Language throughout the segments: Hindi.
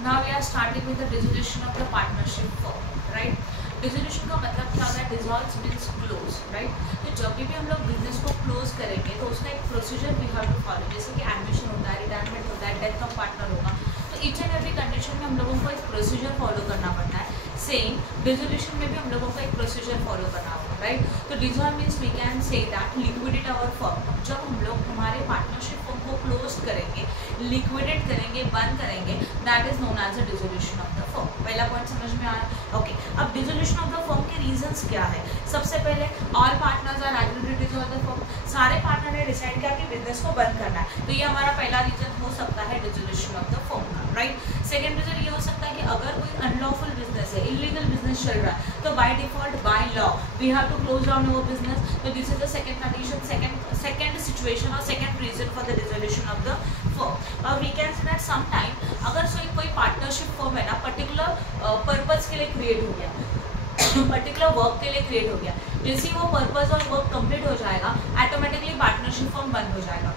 Now we are starting with the dissolution of the partnership form, right. Dissolution का मतलब क्या होता है? Dissolve means close, right. तो जब भी हम लोग बिजनेस को क्लोज करेंगे तो उसका एक procedure we have to follow, जैसे कि एडमिशन होता है, रिटायरमेंट होता है, डेथ ऑफ पार्टनर होगा, तो ईच एंड एवरी कंडीशन में हम लोगों को एक प्रोसीजर फॉलो करना पड़ता है। सेम डिसोल्यूशन में भी हम लोगों को एक प्रोसीजर फॉलो करना होगा, राइट। तो dissolve means we can say that liquidate our firm. जब हम लोग हमारे पार्टनरशिप फर्म को क्लोज करेंगे, लिक्विडेट करेंगे, बंद करेंगे, that is known as a dissolution of the firm. पहला पॉइंट समझ में आया? ओके। अब डिसोल्यूशन ऑफ द फर्म के रीजंस क्या है? सबसे पहले all partners are agreed to dissolve the firm. सारे पार्टनर ने डिसाइड किया कि बिजनेस को बंद करना है, तो ये हमारा पहला रीजन हो सकता है डिसोल्यूशन ऑफ द फर्म का, राइट। सेकेंड रीजन ये हो सकता है कि अगर कोई अनलॉफुल बिजनेस है, इलीगल बिजनेस चल रहा है, तो by default by law we have to close down our business. तो this is the second condition, second situation और second reason for the dissolution of the firm. और we can say that some time अगर कोई पार्टनरशिप फर्म है ना, पर्टिकुलर पर्पस के लिए क्रिएट हो गया, पर्टिकुलर वर्क के लिए क्रिएट हो गया, जैसे वो पर्पस और वर्क कंप्लीट हो जाएगा, ऑटोमेटिकली पार्टनरशिप फर्म बंद हो जाएगा।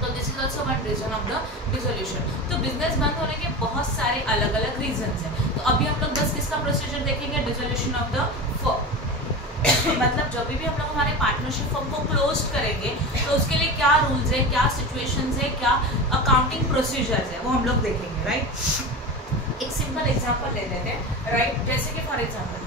तो this is also one reason of the dissolution. तो बिजनेस बंद होने के बहुत सारे अलग अलग रीजंस हैं। तो अभी हम लोग बस किसका प्रोसीजर देखेंगे? Dissolution of the firm. मतलब जब भी हम लोग हमारे पार्टनरशिप फर्म को क्लोज करेंगे तो उसके लिए क्या रूल्स है, क्या सिचुएशंस है, क्या अकाउंटिंग प्रोसीजर्स है, वो हम लोग देखेंगे, राइट। एक सिंपल एग्जांपल ले लेते हैं, राइट। जैसे कि फॉर एग्जांपल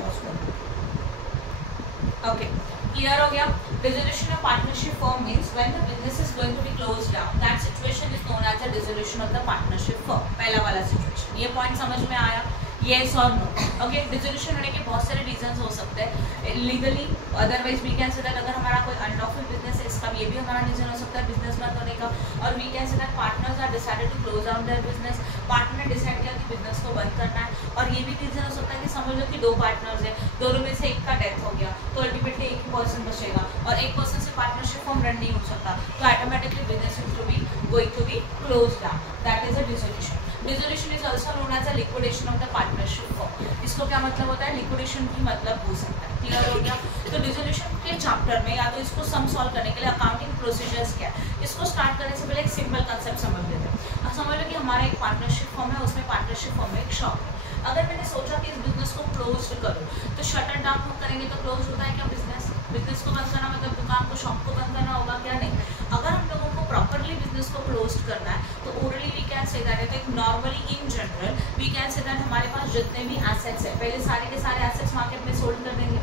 ओके, क्लियर हो गया? Dissolution of partnership firm means when the business is going to be closed down, that situation is known as the dissolution of the partnership firm. पहला वाला सिचुएशन, ये पॉइंट समझ में आया? येस और नो? ओके। डिसोल्यूशन होने के बहुत सारे रीजंस हो सकते हैं, legally, otherwise we can say that अगर हमारा कोई अनलॉफुल बिजनेस है, इसका ये भी हमारा रीजन हो सकता है बिजनेस बंद होने का। और we can say that partners are decided to close down their business, partner ने डिसाइड किया कि बिजनेस को बंद करना है। और ये भी रीजन हो सकता है कि समझ लो कि दो पार्टनर्स हैं, दोनों में से एक का डेथ हो गया, तो अल्टीमेटली एक ही पर्सन बचेगा और एक पर्सन से पार्टनरशिप फॉर्म रन नहीं हो सकता, तो automatically business is to be going to be close down, that is a dissolution. Dissolution is also known as a liquidation of the partnership firm. इसको क्या मतलब होता है? लिक्विडेशन भी मतलब हो सकता है। क्लियर हो गया? तो डिसोल्यूशन के चैप्टर में या तो इसको सम सॉल्व करने के लिए अकाउंटिंग प्रोसीजर्स क्या है, इसको स्टार्ट करने से पहले एक सिंपल कंसेप्ट समझ लेते हैं। अब समझ लो कि हमारा एक पार्टनरशिप फर्म है, उसमें पार्टनरशिप फर्म में एक शॉप है। अगर मैंने सोचा कि इस बिजनेस को क्लोज करूँ, तो शटर डाउन करेंगे तो क्लोज होता है क्या बिजनेस? बिजनेस को बंद करना मतलब दुकान को, शॉप को बंद करना होगा क्या? नहीं। अगर हम लोगों को प्रॉपरली बिजनेस को क्लोज करना है तो orally we can say that है, normally in general we can say that हमारे पास जितने भी एसेट्स है, पहले सारे के सारे एसेट्स मार्केट में सोल्ड कर देंगे।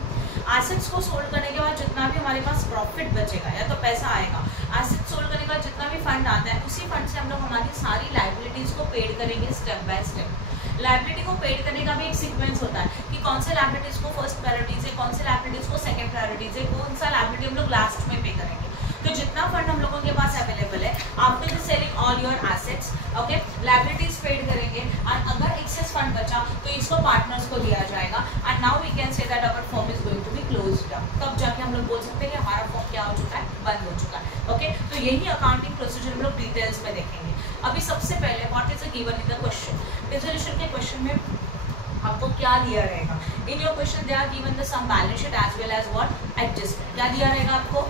एसेट्स को सोल्ड करने के बाद जितना भी हमारे पास प्रॉफिट बचेगा या तो पैसा आएगा, एसेट्स सोल्ड करने के बाद जितना भी फंड आता है, उसी फंड से हम लोग हमारी सारी लायबिलिटीज को पेड करेंगे स्टेप बाय स्टेप। लायबिलिटी को पेड करने का भी एक सीक्वेंस होता है कि कौन से लायबिलिटीज को फर्स्ट प्रायोरिटीज है, कौन से लायबिलिटीज को सेकंड प्रायोरिटीज है, कौन सा लायबिलिटी हम लोग लास्ट में पे करेंगे। तो जितना फंड हम लोगों के पास अवेलेबल है, after the selling all your assets, okay, liabilities paid करेंगे और अगर एक्सेस फंड बचा तो इसको पार्टनर्स को दिया जाएगा। And now we can say that our firm is going to be closed down. तब जाके हम लोग बोल सकते हैं कि हमारा फर्म क्या हो चुका है? बंद हो चुका है। ओके, तो यही अकाउंटिंग प्रोसीजर हम लोग डिटेल्स में देखेंगे। अभी सबसे पहले what is given in the question. Dissolution के क्वेश्चन में आपको क्या दिया रहेगा? In your question they are given the some balance sheet as well as what adjustment. क्या दिया रहेगा आपको?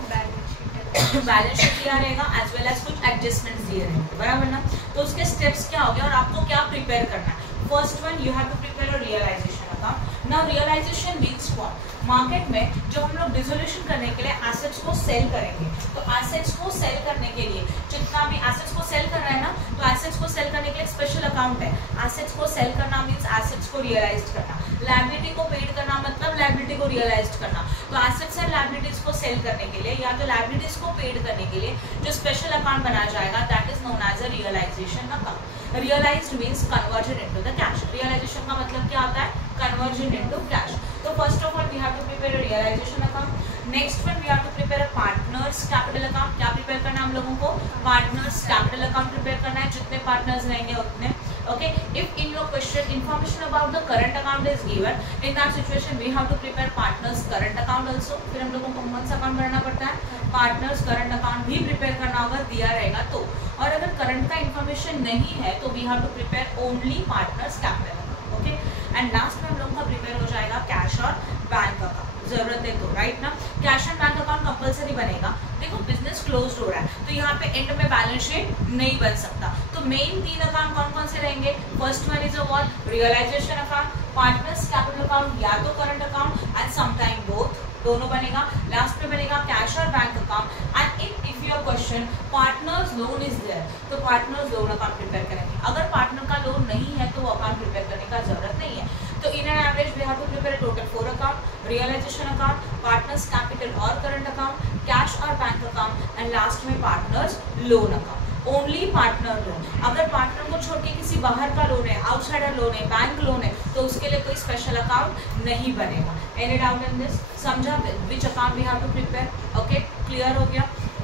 बैलेंस शीट दिया रहेगा एज वेल एज कुछ एडजस्टमेंट्स दिए रहेंगे, बराबर ना? तो उसके स्टेप्स क्या हो गया और आपको क्या प्रिपेयर करना है? First one, you have to prepare a realisation account. Now realisation means what? Market में जो हम लोग डिसोल्यूशन करने के लिए एसेट्स को सेल करेंगे, तो एसेट्स को सेल करने के लिए जितना भी एसेट्स को सेल करना है ना, तो एसेट्स को सेल करने के लिए स्पेशल अकाउंट है। एसेट्स को सेल करना मीन्स एसेट्स को रियलाइज करना, लायबिलिटी को पेड करना मतलब लायबिलिटी को रियलाइज करना। तो एसेट्स एंड लायबिलिटीज को सेल करने के लिए या तो लायबिलिटीज को पेड करने के लिए जो स्पेशल अकाउंट बनाया जाएगा, that is known as a realisation account. Realised means conversion into the cash. Realisation का मतलब क्या होता है? Conversion into cash. तो first of all we have to prepare a realisation account. Next one we have to prepare a partners capital account. क्या प्रिपेयर करना है हम लोगों को? पार्टनर्स कैपिटल अकाउंट प्रिपेयर करना है, जितने पार्टनर्स रहेंगे उतने। Okay, if in your question information about the current account is given, in that situation we have to prepare partners current account also। फिर हम लोगों को कौन सा अकाउंट बनाना पड़ता है? पार्टनर्स करंट अकाउंट भी प्रिपेयर करना होगा, दिया रहेगा तो। और अगर करंट का इन्फॉर्मेशन नहीं है तो we have to prepare only partners capital account. Okay, and last में हम लोगों का प्रिपेयर हो जाएगा कैश और बैंक अकाउंट, जरूरत है तो, राइट ना? Cash and bank account compulsory बनेगा। देखो बिजनेस क्लोज हो रहा है तो यहाँ पे एंड में बैलेंस शीट नहीं बन सकता, तो मेन 3 अकाउंट कौन कौन से रहेंगे? First one is a what, realisation account, partners capital account या तो current account and sometime both, दोनों बनेगा। लास्ट में बनेगा कैश और bank account. And if your question partners loan is there, तो पार्टनर्स लोन अकाउंट प्रिपेयर करेंगे। अगर पार्टनर का लोन नहीं है तो वो अकाउंट प्रिपेयर करने का जरूरत नहीं है। तो in an average we have to prepare total 4 account, realisation account, partners capital और करंट अकाउंट, कैश और बैंक अकाउंट एंड लास्ट में partners loan account. Only partner loan, अगर पार्टनर को छोड़ के किसी बाहर का लोन है, आउटसाइडर लोन है, बैंक लोन है, तो उसके लिए कोई स्पेशल अकाउंट नहीं बनेगा। Any doubt in this? समझा which account we have to prepare? Okay, clear हो गया?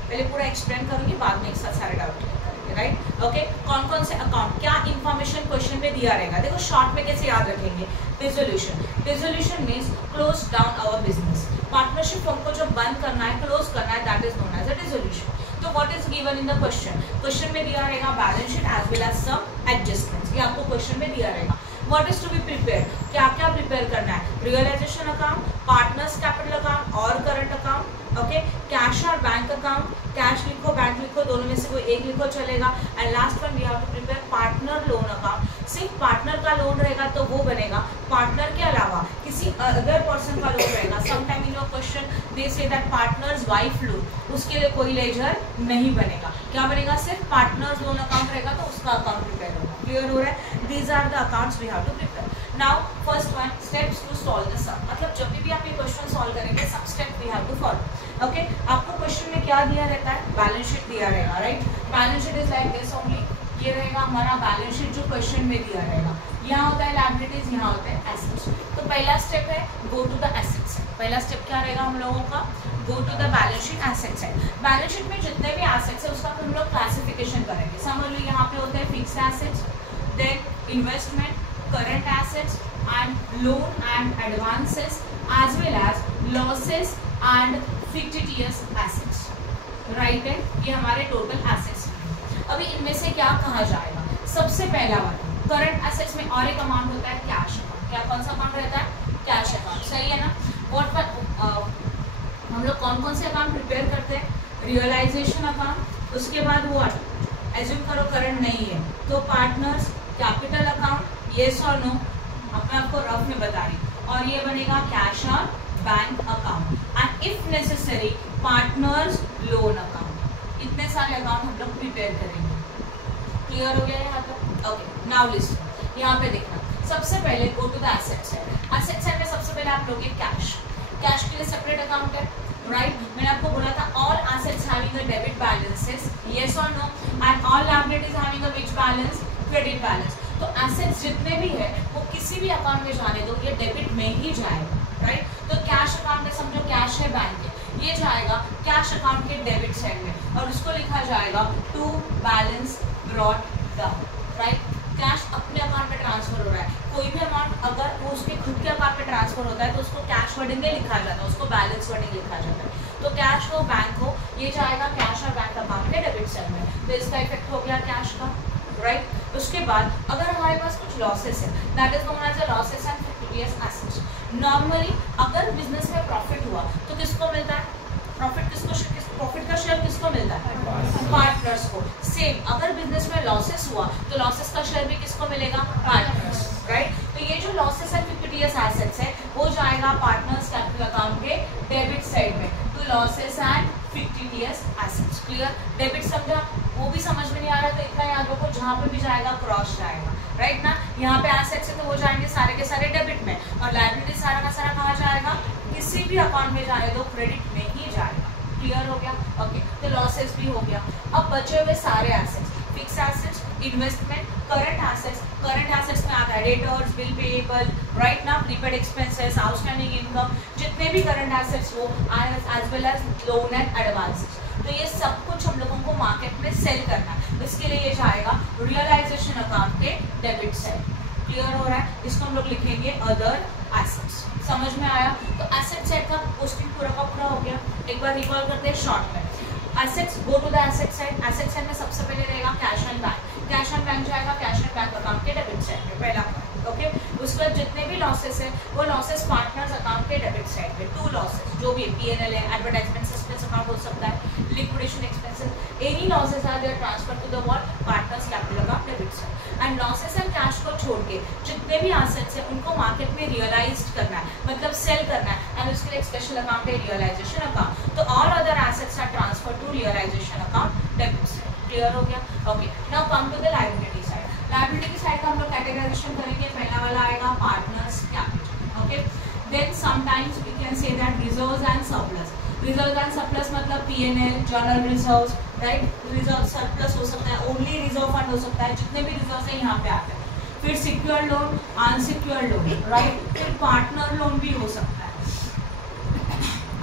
पहले पूरा एक्सप्लेन करूंगी, बाद में एक साथ सारे डाउट क्लियर करेंगे, राइट? ओके, कौन कौन से अकाउंट, क्या इंफॉर्मेशन क्वेश्चन में दिया रहेगा, देखो शॉर्ट में कैसे याद रखेंगे। Dissolution, dissolution means close down our business. Partnership firm को जब बंद करना है, क्लोज करना है, that is known as a dissolution. तो what is given in the question? Question में दिया रहेगा balance sheet as well as some adjustments, ये आपको क्वेश्चन में दिया रहेगा। What is to be prepare, क्या क्या प्रिपेयर करना है? Realisation account, partners capital account और करंट अकाउंट, ओके, कैश और बैंक अकाउंट, कैश लिखो बैंक लिखो, दोनों में से कोई एक लिखो चलेगा। And last one we have to prepare partner loan account. सिर्फ पार्टनर का लोन रहेगा तो वो बनेगा, पार्टनर के अलावा किसी अदर पर्सन का लोन रहेगा, sometime in your question they say that partners wife loan, उसके लिए कोई लेजर नहीं बनेगा। क्या बनेगा? सिर्फ पार्टनर्स लोन अकाउंट रहेगा तो उसका अकाउंट प्रिपेयर होगा। क्लियर हो रहा है? These are the accounts we have to prepare. Now first one, steps to solve the sum, मतलब जब भी आप ये क्वेश्चन सॉल्व करेंगे sum step we have to follow. Okay, आपको क्वेश्चन में क्या दिया रहता है? बैलेंस शीट दिया रहेगा, right? Balance sheet is like this only, ये रहेगा हमारा बैलेंस शीट जो क्वेश्चन में दिया रहेगा। यहाँ होता है लायबिलिटीज, यहाँ होता है एसेट्स। तो पहला स्टेप है गो टू द एसेट्स। पहला स्टेप क्या रहेगा हम लोगों का? Go to the balance sheet assets है। बैलेंस शीट में जितने भी एसेट्स है उसका हम लोग क्लासिफिकेशन करेंगे। समझ लो यहाँ पे होते हैं fixed assets, then investment, current assets and loan and advances as well as losses and fictitious assets, right है? ये हमारे टोटल एसेट्स हैं। अभी इनमें से क्या कहा जाएगा? सबसे पहला वाला करंट एसेट्स में और एक अमाउंट होता है कैश अकाउंट। क्या कौन सा अकाउंट रहता है? कैश अकाउंट, सही है ना? हम लोग कौन कौन से अकाउंट प्रिपेयर करते हैं? रियलाइजेशन अकाउंट, उसके बाद वो एज्यूम करो करंट नहीं है तो पार्टनर्स कैपिटल अकाउंट, येस और नो, मैं आपको रफ में बता रही हूँ, और ये बनेगा कैश और bank account and if necessary partners loan account. इतने सारे अकाउंट हम लोग प्रिपेयर करेंगे। क्लियर हो गया यहाँ तक? ओके, नाउ लिस्ट, यहाँ पे देखना। सबसे पहले गो टू द एसेट्स है। एसेट्स है में सबसे पहले आप लोगे कैश। कैश के लिए सेपरेट अकाउंट है, राइट? मैंने आपको बोला था all assets having a debit balances, yes और no, and all liabilities having a which balance? Credit balance. तो एसेट्स जितने भी है वो किसी भी अकाउंट में जाने दो, ये डेबिट में ही जाएगा, राइट? तो कैश अकाउंट में समझो कैश है बैंक है, ये जाएगा कैश अकाउंट के डेबिट साइड में और उसको लिखा जाएगा to balance brought down, right? Cash अपने अकाउंट में ट्रांसफर हो रहा है, कोई भी अमाउंट अगर वो उसके खुद के अकाउंट में ट्रांसफर होता है तो उसको कैश वर्डिंग में लिखा जाता है, उसको बैलेंस वर्डिंग लिखा जाता है। तो कैश हो बैंक हो, ये जाएगा कैश और बैंक अकाउंट के डेबिट साइड में, तो इसका इफेक्ट हो गया कैश का, राइट? उसके बाद अगर हमारे पास कुछ लॉसेस है, that is known as a losses and fictitious assets. Normally अगर बिजनेस में प्रॉफिट हुआ तो किसको मिलता है? प्रॉफिट प्रॉफिट का शेयर किसको मिलता है? पार्टनर्स को। सेम अगर बिजनेस में लॉसेस हुआ तो लॉसेस का शेयर भी किसको मिलेगा? Partners, right? तो ये जो लॉसेस एंड फिक्टिटियस एसेट्स है वो जाएगा पार्टनर्स कैपिटल अकाउंट के डेबिट साइड में, तो losses and fictitious assets. Clear? Debit समझा? वो भी समझ में नहीं आ रहा तो इतना याद रखो, जहाँ पे भी जाएगा क्रॉस जाएगा, राइट ना? यहाँ पे एसेट्स है तो वो जाएंगे सारे के सारे डेबिट में, और लायबिलिटी सारा का सारा कहाँ जाएगा? किसी भी अकाउंट में जाए तो क्रेडिट में ही जाएगा। क्लियर हो गया? ओके, तो लॉसेस भी हो गया। अब बचे हुए सारे assets, fixed assets, investment, current assets. Current assets में आता है डेटर्स, बिल पेएबल, राइट ना, प्रीपेड एक्सपेंसेस, आउटस्टैंडिंग इनकम, जितने भी करंट एसेट्स हो as well as loan and advances. तो ये सब कुछ हम लोगों को मार्केट में सेल करना है, इसके लिए ये जाएगा रियलाइजेशन अकाउंट के डेबिट साइड। क्लियर हो रहा है? इसको हम लोग लिखेंगे अदर एसेट्स। समझ में आया? तो एसेट साइड का क्वेश्चन पूरा का पूरा हो गया। एक बार रिकॉल करते हैं शॉर्ट में। Assets, go to the asset side. Asset side में सबसे पहले रहेगा cash and bank. Cash and bank जाएगा कैश एंड बैंक अकाउंट के डेबिट साइड में, पहला पॉइंट। ओके, उसके बाद जितने भी लॉसेस है वो लॉसेस पार्टनर्स अकाउंट के डेबिट साइड में, टू लॉसेस जो भी पीएनएल है, एडवर्टाइजमेंट सस्पेंस अकाउंट हो सकता है, liquidation expenses, any losses are there transfer to the what? Partners capital account debit side. And losses and cash को छोड़ के जितने भी एसेट्स हैं उनको मार्केट में रियलाइज करना है, मतलब सेल करना है, एंड उसके लिए एक स्पेशल अकाउंट है रियलाइजेशन अकाउंट. तो all other assets are transfer to realisation account debit side. Clear हो गया? Okay, now come to the liability side. Liability की साइड का हम लोग कैटेगराइजेशन करेंगे. पहला वाला आएगा partners capital. Okay, then sometimes we can say that reserves and surplus. Reserve and surplus मतलब P&L, general reserves, right. Reserve surplus हो सकता है, ओनली रिजर्व फंड हो सकता है, जितने भी रिजर्व है यहाँ पे आते हैं. फिर secure loan, unsecure loan, right. फिर पार्टनर लोन भी हो सकता है.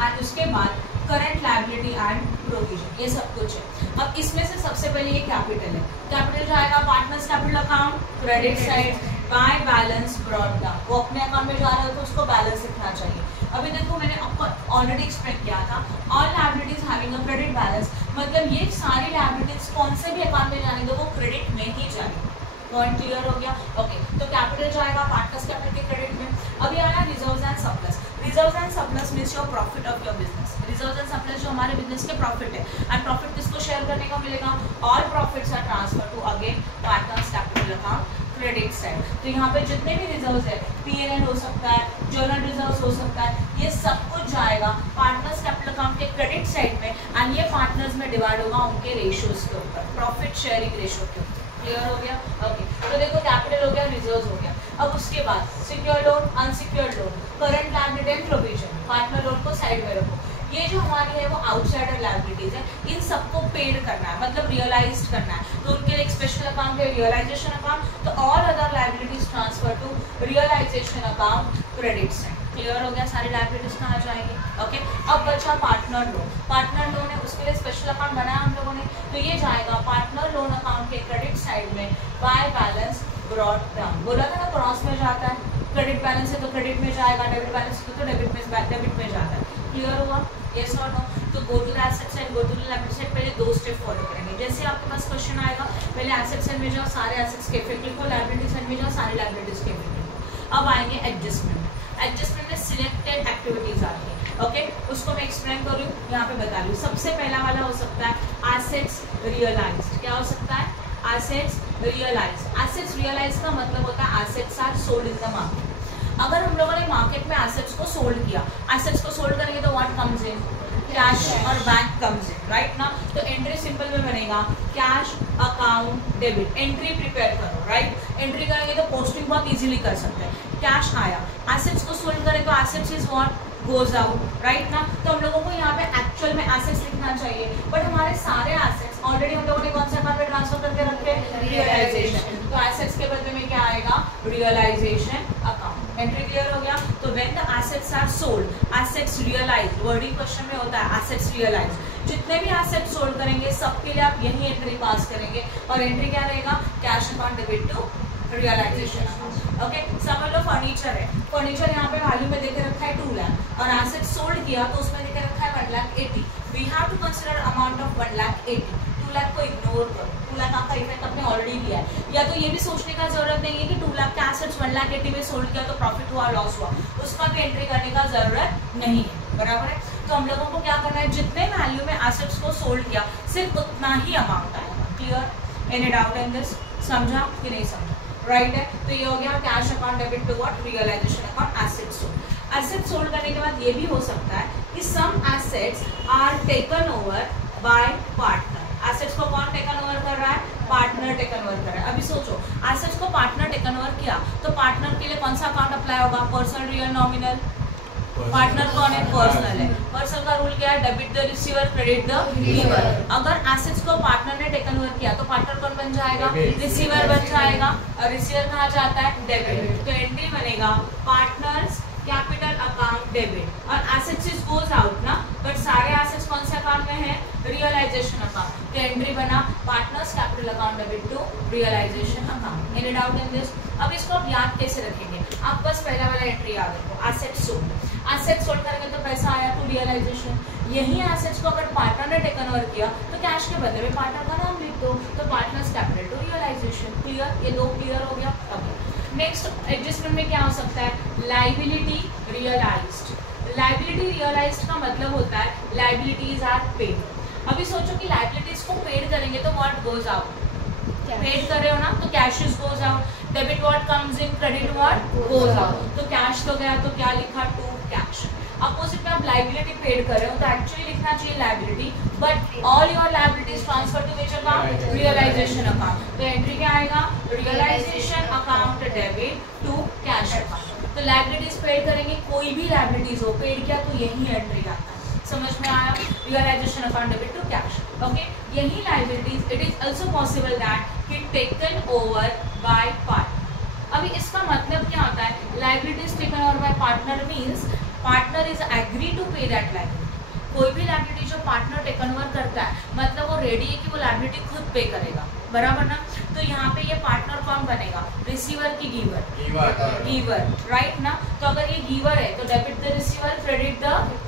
और उसके बाद करंट लायबिलिटी एंड प्रोविजन, ये सब कुछ है. अब इसमें से सबसे पहले ये कैपिटल है. कैपिटल जाएगा partners capital account, credit side, by balance brought down. वो अपने अकाउंट में जा रहा है तो उसको बैलेंस लिखना चाहिए. अभी देखो मैंने आपको ऑलरेडी एक्सप्लेन किया था, ऑल लायबिलिटीज हैविंग अ क्रेडिट बैलेंस, मतलब ये सारी लायबिलिटीज कौन से भी अकाउंट में जाएंगे वो क्रेडिट में ही जाएंगे. पॉइंट क्लियर हो गया? ओके, तो कैपिटल जाएगा पार्टनर्स कैपिटल के क्रेडिट में. अभी आया reserves and surplus. Reserves and surplus means your profit of your business. Reserves and surplus जो हमारे बिजनेस के प्रॉफिट है, एंड प्रॉफिट किसको शेयर करने का मिलेगा? All profits are transfer to again partners capital account credit side. तो यहाँ पे जितने भी रिजर्व्स है, P&L हो सकता है, जर्नल रिजर्व्स हो सकता है, ये सब कुछ जाएगा पार्टनर्स कैपिटल अकाउंट के क्रेडिट साइड में, एंड ये पार्टनर्स में डिवाइड होगा उनके रेशियोज के ऊपर, प्रॉफिट शेयरिंग रेशियो के ऊपर. क्लियर हो गया? ओके, तो देखो कैपिटल हो गया, रिजर्व्स हो गया. अब उसके बाद secure loan, unsecured loan, current liability and provision, partner loan को साइड में रखो. ये जो हमारी है वो आउटसाइडर लायबिलिटीज है, इन सबको पेड करना है, मतलब रियलाइज करना है. तो उनके लिए एक स्पेशल अकाउंट है रियलाइजेशन अकाउंट. तो all other liabilities transfer to realisation account credit side. Clear हो गया? सारी लायबिलिटीज कहाँ जाएंगी? ओके, अब बचा पार्टनर लोन. पार्टनर लोन है, उसके लिए स्पेशल अकाउंट बनाया हम लोगों ने, तो ये जाएगा पार्टनर लोन अकाउंट के क्रेडिट साइड में बाय बैलेंस ब्रॉट डाउन. बोला था ना क्रॉस में जाता है. क्रेडिट बैलेंस है तो क्रेडिट में जाएगा, डेबिट बैलेंस है तो डेबिट में जाता है. क्लियर हुआ? यस और नो? तो go to the asset side, go to the liability side, पहले दो स्टेप फॉलो करेंगे. जैसे आपके पास क्वेश्चन आएगा, पहले एसेट साइड में जाओ, सारे एसेट्स के इफेक्ट लिखो, लायबिलिटी साइड में जाओ, सारी लायबिलिटीज के इफेक्ट लिखो. अब आएंगे एडजस्टमेंट. एडजस्टमेंट में सिलेक्टेड एक्टिविटीज आती है. ओके, उसको मैं एक्सप्लेन कर रही हूँ, यहाँ पे बता रही हूँ. सबसे पहला वाला हो सकता है एसेट्स रियलाइज्ड. क्या हो सकता है? Assets realised. एसेट्स रियलाइज्ड का मतलब होता है assets are sold in the market. अगर हम लोगों ने मार्केट में एसेट्स को सोल्ड किया, एसेट्स को सोल्ड करेंगे तो व्हाट कम्स इन? कैश और बैंक कम्स इन, राइट ना. तो एंट्री सिंपल में बनेगा cash account debit. Entry prepare करो, राइट. एंट्री करेंगे तो पोस्टिंग बहुत इजीली कर सकते हैं. कैश आया, एसेट्स को सोल्ड करें तो assets is what? Goes out, right ना. तो हम लोगों को यहाँ पे एक्चुअल में एसेट्स लिखना चाहिए, बट हमारे सारे एसेट्स ऑलरेडी हम लोगों ने कौन सा अकाउंट में ट्रांसफर करके रखे? रियलाइजेशन. तो एसेट्स के बदले में क्या आएगा? Realisation account. एंट्री क्लियर हो गया? तो when the assets are sold, assets realised, wording question में होता है एसेट्स रियलाइज्ड. जितने भी एसेट्स सोल्ड करेंगे सबके लिए आप यही एंट्री पास करेंगे, और एंट्री क्या रहेगा? Cash account debit to realisation account. Okay, समझ लो फर्नीचर है. फर्नीचर यहाँ पे वैल्यू में देके रखा है 2 लाख, और एसेट सोल्ड किया तो उसमें देके रखा है 1,80,000. We have to consider amount of 1,80,000. 2 lakh को इग्नोर करो. 2 लाख आपका इफेक्ट आपने ऑलरेडी लिया है. या तो ये भी सोचने का जरूरत नहीं है कि 2 लाख के एसेट्स 1,80,000 में सोल्ड किया तो प्रॉफिट हुआ लॉस हुआ, उसका भी एंट्री करने का जरूरत नहीं है. बराबर है? तो हम लोगों को क्या करना है? जितने वैल्यू में एसेट्स को सोल्ड किया सिर्फ उतना ही अमाउंट आएगा. Clear? Any doubt in this? समझा कि नहीं समझा? राइट है. तो ये हो गया cash account debit to what? Realisation account assets sold. Assets sold करने के बाद ये भी हो सकता है कि some assets are taken over by partner. Assets को कौन टेकन ओवर कर रहा है? पार्टनर टेकन ओवर कर रहा है. अभी सोचो, एसेट्स को पार्टनर टेकन ओवर किया तो पार्टनर के लिए कौन सा अकाउंट अप्लाई होगा? Personal, real, nominal. पार्टनर कौन है? पर्सनल है. पर्सनल का रूल क्या है? Debit the receiver, credit the giver. अगर एसेट्स को पार्टनर ने टेकन ओवर किया तो पार्टनर कौन बन जाएगा? रिसीवर बन जाएगा. और रिसीवर कहाँ जाता है? डेबिट. तो एंट्री बनेगा पार्टनर्स कैपिटल अकाउंट डेबिट, और एसेट्स इज गोज आउट ना, बट सारे एसेट्स कौन से अकाउंट में है? Realisation account. तो एंट्री बना partners capital account debit to realisation account. Any doubt in this? अब इसको आप याद कैसे रखेंगे? आप बस पहला वाला एंट्री याद रखो, एसेट्स सोल्ड. एसेट्स सोल्ड करेंगे तो पैसा आया टू रियलाइजेशन. यही एसेट्स को अगर पार्टनर ने टेकन ओवर किया तो कैश के बदले में पार्टनर का नाम लिख दो, तो partners capital to realisation. Clear? ये दो क्लियर हो गया. नेक्स्ट एडजस्टमेंट में क्या हो सकता है? Liability realised. लायबिलिटी रियलाइज्ड का मतलब होता है लायबिलिटीज आर पेड. अभी सोचो कि लायबिलिटीज को पेड करेंगे तो व्हाट गोज आउट? पेड कर रहे हो ना, तो cash is goes out. Debit what comes in, credit what goes out. तो कैश तो गया, तो क्या लिखा, टू कैश। अपोजिट में आप लाइबिलिटी पेड कर रहे हो तो एक्चुअली लिखना चाहिए liability, but all your liabilities transfer to which account, realisation account. तो एंट्री क्या आएगा, realisation account debit to cash account. तो लाइबिलिटीज पेड करेंगे, कोई भी लाइबिलिटीज हो पेड किया तो यही एंट्री आता है। समझ में आया, realisation account debit to cash. Okay, यही liabilities it is also possible that कि टेकन ओवर बाय पार्टनर। अभी इसका मतलब क्या होता है, liabilities taken over by partner means partner is agree to pay that liability. कोई भी लाइबिलिटी जो पार्टनर टेकन ओवर करता है मतलब वो रेडी है कि वो लाइबिलिटी खुद पे करेगा, बराबर ना। तो यहाँ पे ये पार्टनर कौन बनेगा, रिसीवर की गिवर, गिवर राइट ना। तो अगर ये गिवर है तो debit the receiver, credit the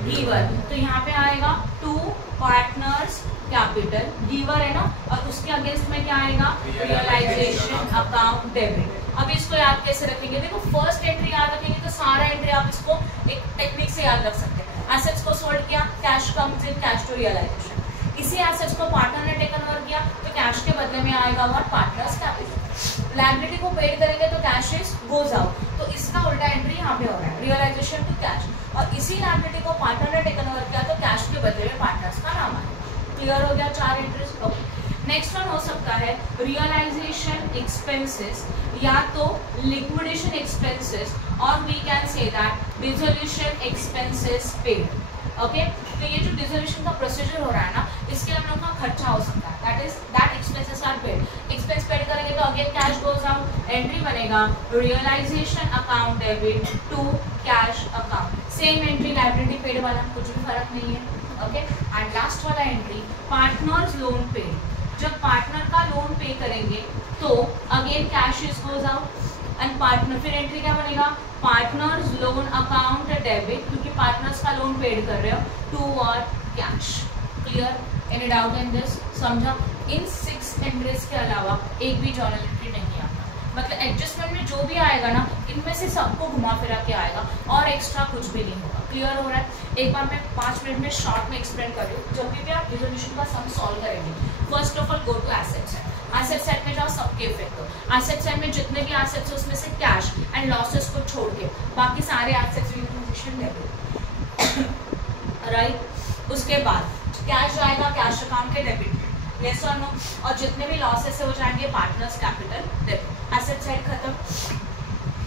giver. तो यहाँ पे आएगा टू पार्टनर्स कैपिटल, गिवर है ना, और उसके अगेंस्ट में क्या आएगा, रियलाइजेशन अकाउंट डेबिट। अब इसको याद कैसे रखेंगे, देखो फर्स्ट एंट्री याद रखेंगे तो सारा एंट्री आप इसको एक टेक्निक से याद रख सकते हैं। एसेट्स को सोल्ड किया, cash comes in, cash to realisation. इसी एसेट्स को पार्टनर ने टेकन ओवर किया तो कैश के बदले में आएगा व्हाट, पार्टनर्स कैपिटल। लायबिलिटी को पेड करेंगे तो कैश इज गोज आउट, तो इसका उल्टा एंट्री यहाँ पे हो रहा है, रियलाइजेशन टू कैश। और इसी लायबिलिटी को पार्टनर ने टेकन ओवर किया तो कैश के बदले में पार्टनर्स का नाम आएगा। क्लियर हो गया, चार एंट्रीज। ओके, नेक्स्ट वन हो सकता है रियलाइजेशन एक्सपेंसेस, या तो लिक्विडेशन एक्सपेंसेस और we can say that dissolution expenses paid. Okay, तो ये जो डिसोल्यूशन का प्रोसीजर हो रहा है ना, इसके हम लोग का खर्चा हो सकता है, that is that expenses are paid. Expense paid करेंगे तो again cash goes out, entry बनेगा realisation account debit to cash account. Same entry liability paid वाला, कुछ भी फर्क नहीं है। ओके, एंड लास्ट वाला एंट्री पार्टनर्स लोन पेड। जब पार्टनर का लोन पे करेंगे तो again cash is goes out and partner, फिर एंट्री क्या बनेगा, पार्टनर्स लोन अकाउंट डेबिट, क्योंकि पार्टनर्स का लोन पेड कर रहे हो, टू और cash. Clear, any doubt in this, समझा। इन 6 एंट्रीज के अलावा एक भी जर्नल एंट्री नहीं आता, मतलब एडजस्टमेंट में जो भी आएगा ना इनमें से सबको घुमा फिरा के आएगा और एक्स्ट्रा कुछ भी नहीं होगा। क्लियर हो रहा है, एक बार मैं 5 मिनट में शॉर्ट में एक्सप्लेन कर रही हूँ। जब भी आप रिजोल्यूशन का सम सॉल्व करेंगे, first of all go to asset side. Asset side में जाओ, सबके इफेक्ट हो। एसेट साइड में जितने भी एसेट्स हैं उसमें से कैश एंड लॉसेस को छोड़ के बाकी सारे एसेट्स रिपोजिशन डेबिट, राइट। उसके बाद कैश आएगा कैश अकाउंट के डेबिट, यस और नो, और जितने भी लॉसेस है वो जाएंगे partners capital debit. Asset side खत्म।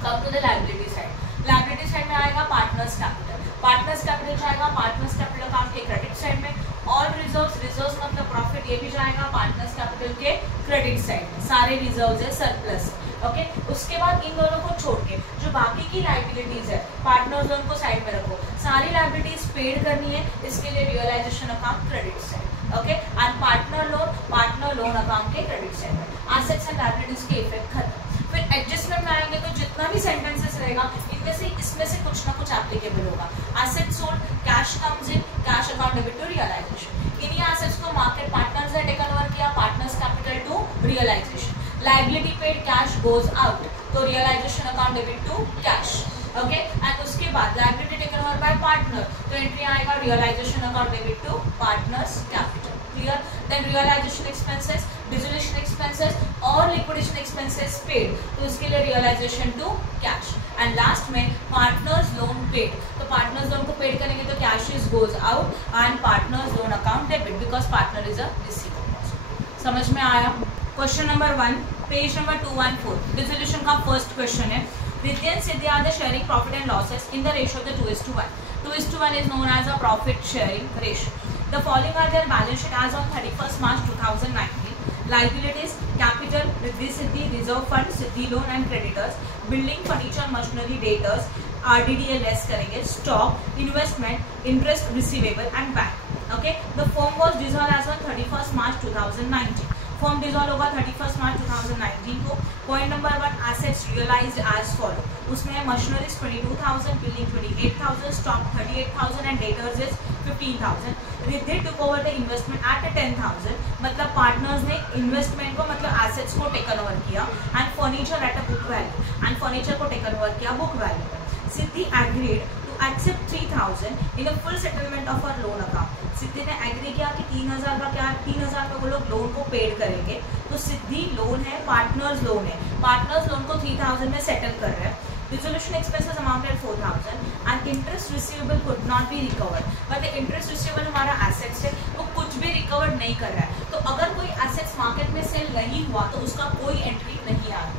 Come to the liability side. Liability side में आएगा पार्टनर्स कैपिटल, पार्टनर्स कैपिटल जाएगा पार्टनर्स कैपिटल अकाउंट के क्रेडिट साइड में। ऑल रिजर्व्स, रिजर्व्स मतलब प्रॉफिट, ये भी जाएगा पार्टनर्स कैपिटल के क्रेडिट साइड में। सारे रिजर्व्स है सरप्लस। ओके, उसके बाद इन दोनों को छोड़ के जो बाकी की लायबिलिटीज है पार्टनर्स लोन को साइड में रखो, सारी लायबिलिटीज पेड करनी है, इसके लिए realisation account credit side. Okay, and partner loan account के क्रेडिट साइड में। एसेट्स एंड लायबिलिटीज के इफेक्ट खत्म। फिर एडजस्टमेंट में आएंगे तो जितना भी सेंटेंसेस रहेगा इनमें से इसमें से कुछ ना कुछ एप्लीकेबल होगा। Asset sold, cash comes in, cash account debit to realisation. इन्हीं एसेट्स को मार्केट पार्टनर्स ने टेकन ओवर किया, partners capital to realisation. Liability paid, cash goes out, तो realisation account debit to cash. Okay, and उसके बाद liability taken over by partner, तो एंट्री आएगा realisation account debit to partners capital. Clear, then realisation expenses, dissolution expenses और लिक्विडेशन एक्सपेंसेस पेड, तो इसके लिए realisation to cash. And last में पार्टनर्स लोन पेड, तो पार्टनर्स लोन को पेड करेंगे तो cash is goes out and partners loan account debit, because partner is a receiver. समझ में आया। Question number 1, page number 214, dissolution का फर्स्ट क्वेश्चन है। Riddhi and Siddhi are the sharing profit and losses in the ratio of the 2:1. 2:1 is known as a profit sharing ratio. The following are their balance sheet as on 31st March 2019. Liabilities, capital, Riddhi Siddhi, reserve fund, Siddhi loan and creditors, building, furniture, machinery, debtors, RDDA less करेंगे, stock, investment, interest receivable and bank. Okay, the firm was dissolved as on 31st March 2019. Firm dissolve होगा 31 मार्च 2019 को। Point number 1, assets realised as follow, उसमें machineries 22,000, building 28,000, stock 38,000 and debtors is 15,000। Riddhi took over the investment at 10,000, मतलब पार्टनर्स ने इन्वेस्टमेंट को मतलब एसेट्स को टेकन ओवर किया, and furniture at a book value, and furniture को टेकन ओवर किया बुक वैल्यू पर। Siddhi agreed to accept 3,000 in a full settlement of our loan account. Siddhi ने एग्री किया कि 3,000 का क्या, 3,000 में वो लोग लोन को पेड करेंगे। तो सिद्धि लोन है, पार्टनर्स लोन है, पार्टनर्स लोन को 3000 में सेटल कर रहे हैं, resolution expenses amounted 4000 and interest receivable could not be recovered, मतलब इंटरेस्ट रिसीवेबल हमारा एसेट्स है वो कुछ भी रिकवर नहीं कर रहा है, तो अगर कोई एसेट्स मार्केट में सेल नहीं हुआ तो उसका कोई एंट्री नहीं आ रहा।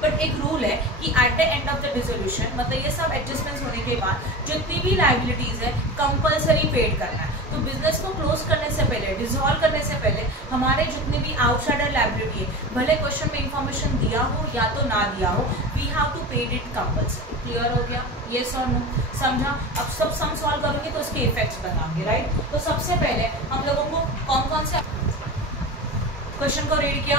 बट एक रूल है कि at the end of the dissolution, मतलब ये सब एडजस्टमेंट्स होने के बाद जितनी भी लाइबिलिटीज है कंपलसरी पेड करना है। तो बिजनेस को क्लोज करने से पहले, डिसॉल्व करने से पहले हमारे जितनी भी आउटसाइडर लाइबिलिटी है, भले क्वेश्चन में इंफॉर्मेशन दिया हो या तो ना दिया हो, we have to paid it compulsory. Clear हो गया? यस और नो? समझा? अब सब सम सॉल्व करोगे तो उसके इफेक्ट्स बताओगे, राइट? तो सबसे पहले हम लोगों को कौन कौन से क्वेश्चन को रीड किया,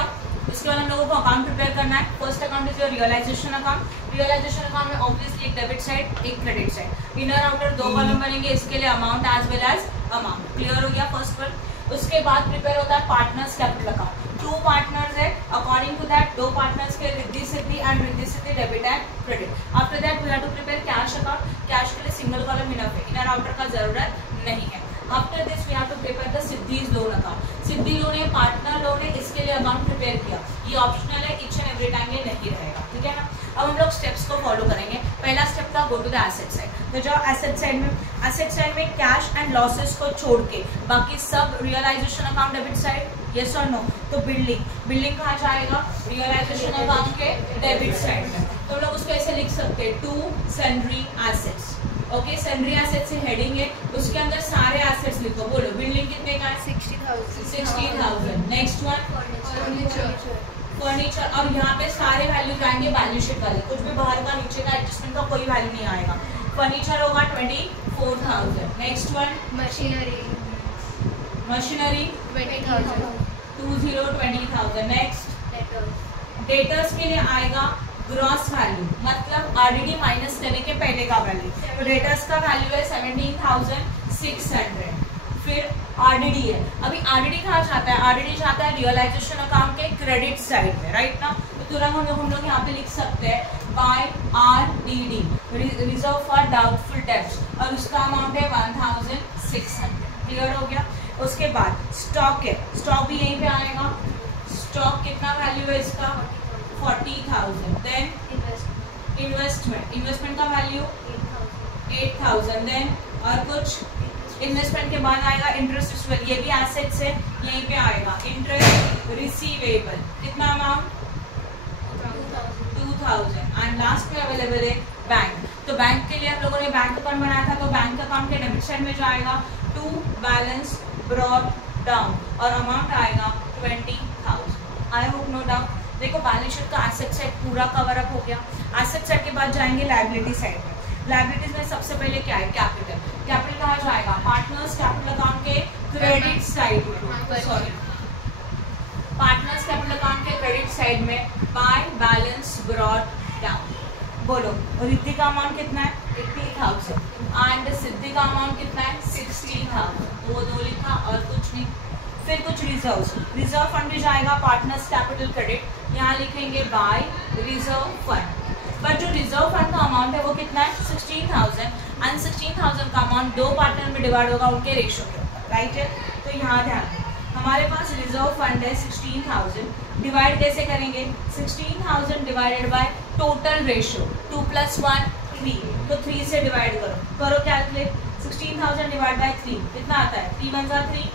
इसके बाद हम लोगों को अकाउंट प्रिपेयर करना है। First account is your realisation account. Realisation account में ऑब्वियसली एक डेबिट साइड, एक क्रेडिट साइड, इनर आउटर दो कॉलम बनेंगे, इसके लिए amount as well as amount. Clear हो गया फर्स्ट वन? उसके बाद प्रिपेयर होता है पार्टनर्स कैपिटल अकाउंट। 2 पार्टनर्स है, अकॉर्डिंग टू दैट 2 पार्टनर्स के Riddhi Siddhi and Riddhi Siddhi debit and credit. After that we have to prepare cash account. Cash के लिए सिंगल कॉलम इनफ है, इनर आउटर का जरूरत नहीं है। After this we have to prepare the Siddhi's loan account. Siddhi loan है, पार्टनर लोन है, इसके लिए अकाउंट प्रिपेयर किया। ये ऑप्शनल है, ईच एंड एवरी टाइम ये नहीं रहेगा, ठीक है ना? अब हम लोग स्टेप्स को फॉलो करेंगे। पहला स्टेप था go to the asset side. तो जो एसेट साइड में कैश एंड लॉसेस को छोड़ के बाकी सब realisation account debit side, yes और नो? तो बिल्डिंग कहाँ जाएगा? रियलाइजेशन अकाउंट के डेबिट साइड में। तो हम लोग उसको ऐसे लिख सकते हैं, to sundry assets. Okay, sundry asset से हेडिंग है, उसके अंदर सारे एसेट्स लिखो। बोलो बिल्डिंग कितने का है? 60,000। Next one furniture. अब यहाँ पे सारे वैल्यू जाएंगे बैलेंस शीट वाले, कुछ भी बाहर का नीचे का एडजस्टमेंट का कोई वैल्यू नहीं आएगा। फर्नीचर होगा 24,000। Next one machinery 20,000। Next debtors के लिए आएगा ग्रॉस वैल्यू, मतलब आरडीडी माइनस करने के पहले का वैल्यू। तो डेटर्स का वैल्यू है 17,600। फिर आरडीडी है, अभी आरडीडी कहाँ जाता है? आरडीडी जाता है रियलाइजेशन अकाउंट के क्रेडिट साइड में, राइट ना? तो तुरंत हम लोग यहाँ पे लिख सकते हैं by RDD, reserve for doubtful debts, और उसका अमाउंट है 1,600। क्लियर हो गया? उसके बाद स्टॉक है, स्टॉक भी यहीं पे आएगा। स्टॉक कितना वैल्यू है इसका? 40,000। देन इन्वेस्टमेंट का वैल्यू 8,000। देन और कुछ इन्वेस्टमेंट के बाद आएगा इंटरेस्ट रिसीवेबल, ये भी एसेट्स है, यहीं पे आएगा इंटरेस्ट रिसीवेबल। कितना अमाउंट? 2,000। एंड लास्ट में अवेलेबल है बैंक। तो बैंक के लिए हम लोगों ने बैंक अकाउंट बनाया था, तो बैंक अकाउंट के डेबिट साइड में जाएगा टू बैलेंस ब्रॉट डाउन, और अमाउंट आएगा 20,000। I hope no doubt. देखो बैलेंस शीट का एसेट साइड पूरा कवर अप हो गया। एसेट साइड के बाद जाएंगे लायबिलिटी साइड में। लायबिलिटीज में सबसे पहले क्या है? कैपिटल। कैपिटल कहाँ जाएगा? पार्टनर्स कैपिटल अकाउंट के क्रेडिट साइड में, सॉरी पार्टनर्स कैपिटल अकाउंट के क्रेडिट साइड में बाय बैलेंस ब्रॉट डाउन। बोलो रिद्धि का अमाउंट कितना है? 80,000 एंड सिद्धि का अमाउंट कितना है? 60,000। वो दो लिखा और कुछ नहीं। फिर कुछ रिजर्व फंड भी जाएगा, पार्टनर्स कैपिटल क्रेडिट, यहाँ लिखेंगे बाय रिजर्व फंड। पर जो रिजर्व फंड का अमाउंट है वो कितना है? 16,000 एंड 16,000 का अमाउंट 2 पार्टनर में डिवाइड होगा उनके रेशो के ऊपर, राइट है? तो यहाँ ध्यान दें, हमारे पास रिजर्व फंड है 16,000, डिवाइड कैसे करेंगे? 16,000 डिवाइडेड बाय टोटल रेशो 2 + 1 3, तो 3 से डिवाइड करो कैलकुलेट। 16,000 डिवाइड बाय 3 कितना आता है? 3 × 3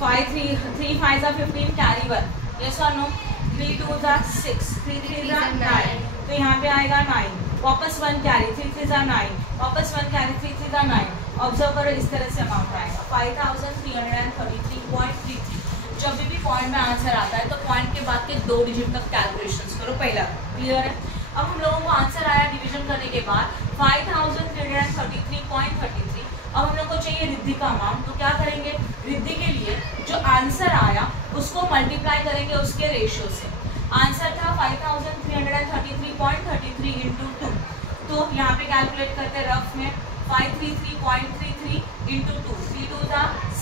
5 3 5 15 कैरी 1, यस और नो? 3 2 6 3 3 9, तो यहाँ पे आएगा 9, वापस 1 कैरी 3 3 9, वापस 1 कैरी 3 3 9। ऑब्जर्व करो इस तरह से अमाउंट आएगा 5,333.33। जब भी पॉइंट में आंसर आता है तो पॉइंट के बाद के 2 डिजिट तक कैलकुलेशंस करो पहला। क्लियर है? अब हम लोगों को आंसर आया डिवीजन करने के बाद 5,333.33। अब हम लोग को चाहिए रिद्धि का अमाउंट, तो क्या करेंगे? रिद्धि के लिए जो आंसर आया उसको मल्टीप्लाई करेंगे उसके रेशियो से। आंसर था 5,333.33 × 2, तो यहाँ पे कैलकुलेट करते रफ में 533.33 × 2, 3 2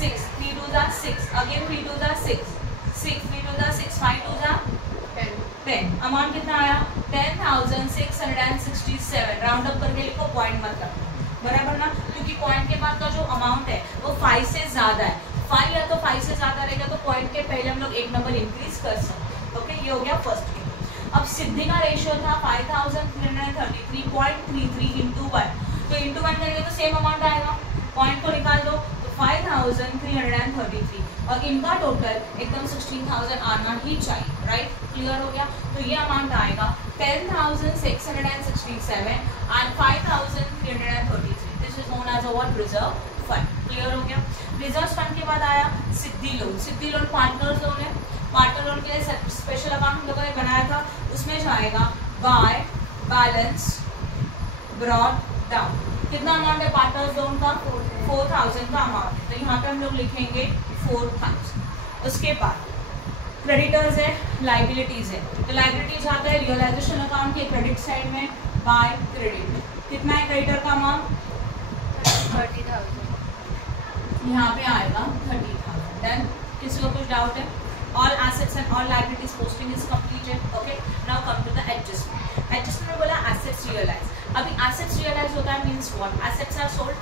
6, 3 2 6, अगेन 3 2 6, 6 3 2 6, 5 2 10। अमाउंट कितना आया? 10,667। राउंड अप करके लिखो, पॉइंट मत रखो, बराबर ना? क्योंकि पॉइंट के बाद का जो अमाउंट है वो 5 से ज्यादा है। 5 या तो 5 से ज्यादा रहेगा तो पॉइंट के पहले हम लोग 1 नंबर इंक्रीज कर सकते हैं। ओके, ये हो गया फर्स्ट के। अब सिद्धि का रेशियो था 5333.33 इंटू 1, तो इंटू 1 करेंगे तो सेम अमाउंट आएगा, पॉइंट को निकाल दो तो 5333, और इनका टोटल एकदम 16,000 आना ही चाहिए, राइट। क्लियर हो गया। तो ये अमाउंट आएगा 10,667 and 5,333। This is known as what, reserve fund. Clear हो गया। रिजर्व फंड के बाद आया Siddhi loan. Siddhi loan partners loan है। पार्टनर लोन के लिए स्पेशल अकाउंट हम लोगों ने बनाया था, उसमें जाएगा बाय बैलेंस ब्रॉट डाउन। कितना अमाउंट है पार्टनर्स लोन का? 4,000 का अमाउंट, तो यहाँ पे हम लोग लिखेंगे 4,000। उसके बाद क्रेडिटर्स है, लाइबिलिटीज है, तो लाइबिलिटीज आता है रियलाइजेशन अकाउंट के क्रेडिट साइड में बाय क्रेडिट। कितना है क्रेडिटर का अमाउंट? 30,000। यहाँ पे आएगा 30,000। देन किसी को कुछ डाउट है? All assets and all liabilities posting is completed. Okay. Now come to the adjustment. Adjustment में बोला assets realize. अभी assets realize होता है means what? Assets are sold.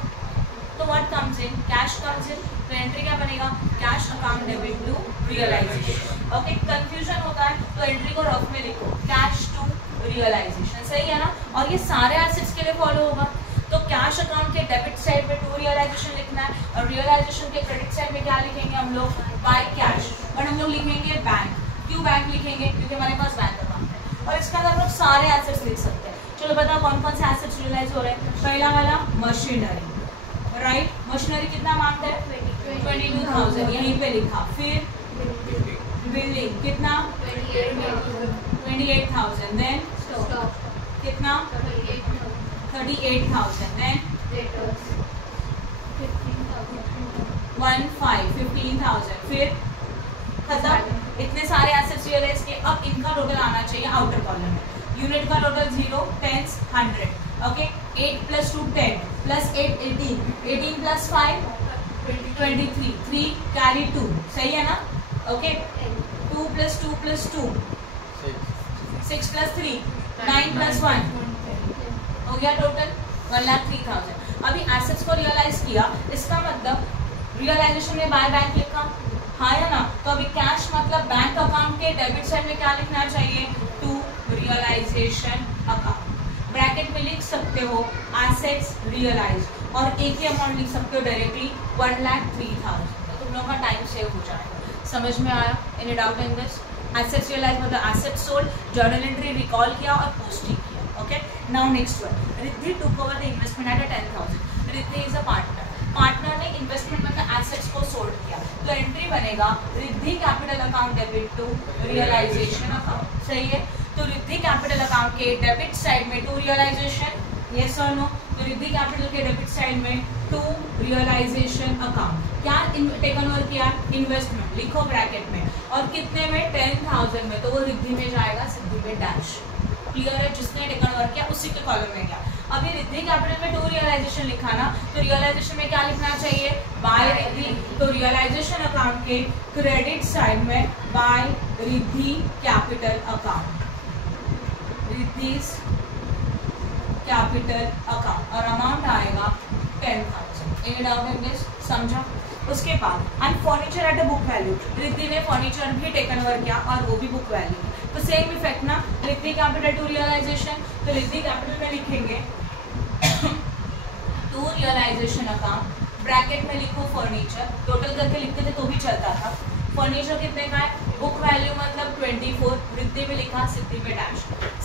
तो what comes in? Cash comes in. तो एंट्री क्या बनेगा? Cash account debit to realization. Okay. Confusion होता है तो एंट्री को रफ में लिखो cash to realization. सही है ना? और ये सारे assets के लिए फॉलो होगा। तो कैश अकाउंट के डेबिट साइड में टू रियलाइजेशन लिखना है, और रियलाइजेशन के क्रेडिट साइड में क्या लिखेंगे हम लोग? By cash. बट हम लोग लिखेंगे बैंक। क्यों बैंक लिखेंगे? क्योंकि हमारे पास बैंक अकाउंट है, और इसके अंदर हम लोग सारे एसेट्स लिख सकते हैं। चलो बताओ कौन कौन से एसेट्स रियलाइज हो रहे हैं। पहला वाला मशीनरी, राइट। मशीनरी कितना अमाउंट है? 22,000, यहीं पे लिखा। फिर बिल्डिंग कितना? 28,000। देन कितना? 38,000। देन 15,000। फिर खत्म। इतने सारे एसेट्स रियलाइज किए। अब इनका टोटल आना चाहिए आउटर कॉलम में। यूनिट का टोटल 0, 10, 100। ओके। 8 + 2 10 + 8 18, 18 + 5 23, 3 कैरी 2, सही है ना? ओके। 2 + 2 + 2 6 + 3 9 + 1 हो गया टोटल 1,03,000। अभी एसेट्स को रियलाइज किया, इसका मतलब रियलाइजेशन में बाय बैंक लिखा, हाँ या ना? तो अभी कैश मतलब बैंक अकाउंट के डेबिट साइड में क्या लिखना चाहिए? To realisation account. ब्रैकेट में लिख सकते हो एसेट्स रियलाइज, और एक ही अमाउंट लिख सकते हो डायरेक्टली 1,03,000। तो तुम लोगों का टाइम सेव हो जाएगा। समझ में आया? Any doubt in this? Assets realise मतलब assets sold, journal entry recall किया और पोस्टिंग किया। Okay. Now next one. Riddhi took over the investment at 10,000. Riddhi is a partner. Partner ने इन्वेस्टमेंट मतलब एसेट्स को सोल्ड किया, तो एंट्री बनेगा Riddhi capital account debit to realisation account. सही है? तो रिद्धि कैपिटल अकाउंट के डेबिट साइड में टू रियलाइजेशन, यस और नो? तो रिद्धि कैपिटल के डेबिट साइड में टू रियलाइजेशन अकाउंट। क्या टेकन ओवर किया? इन्वेस्टमेंट, लिखो ब्रैकेट में, और कितने में? 10,000 में, तो वो रिद्धि में जाएगा, सिद्धि में डैश। क्लियर है? जिसने टेकन ओवर किया उसी के कॉलम में गया। अभी रिद्धि कैपिटल में टू रियलाइजेशन लिखा ना, तो रियलाइजेशन में क्या लिखना चाहिए? बाय रिद्धि। तो रियलाइजेशन अकाउंट के क्रेडिट साइड में by Riddhi capital account, Riddhi's capital account, और अमाउंट आएगा 10,000। Any doubt in this? समझा? उसके बाद and furniture at a book value, Riddhi ने फर्नीचर भी टेकन ओवर किया और वो भी बुक वैल्यू। तो सेम इफेक्ट ना, रिद्धि कैपिटल टू रियलाइजेशन, तो रिद्धि कैपिटल में लिखेंगे टू रियलाइजेशन अकाउंट, ब्रैकेट में लिखो फर्नीचर, टोटल करके लिखते थे तो भी चलता था। फर्नीचर कितने का है? बुक वैल्यू मतलब 24, रिद्धि में लिखा, सिद्धि में डैश।